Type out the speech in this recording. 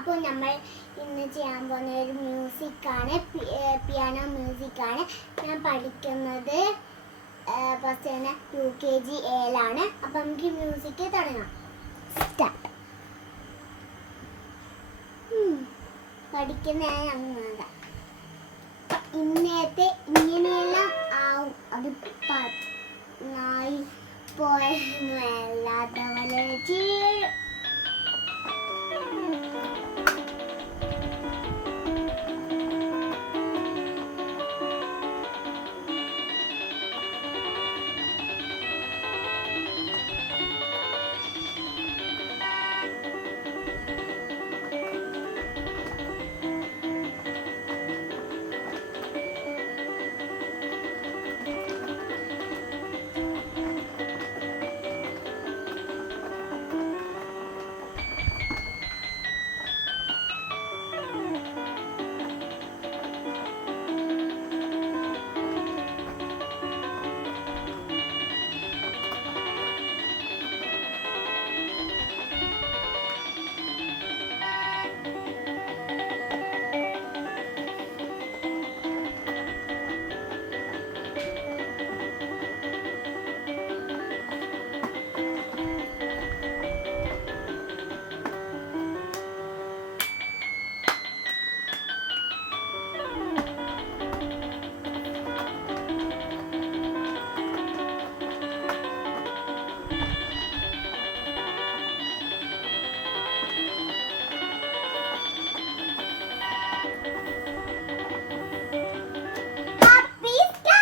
അപ്പോൾ നമ്മൾ ഇന്ന് ചെയ്യാൻ പോകുന്ന ഒരു മ്യൂസിക്കാണ് പിയാനോ മ്യൂസിക്കാണ് ഞാൻ പഠിക്കുന്നത് ഫസ്റ്റ് തന്നെ യു കെ ജി എയിലാണ് അപ്പം നമുക്ക് മ്യൂസിക് തുടങ്ങാം. സ്റ്റാർട്ട് പഠിക്കുന്ന അങ്ങനെ ഇന്നത്തെ ഇങ്ങനെയെല്ലാം ആവും. അത് പ- നായി പോയല്ലാത്തവരെ ചെയ്യും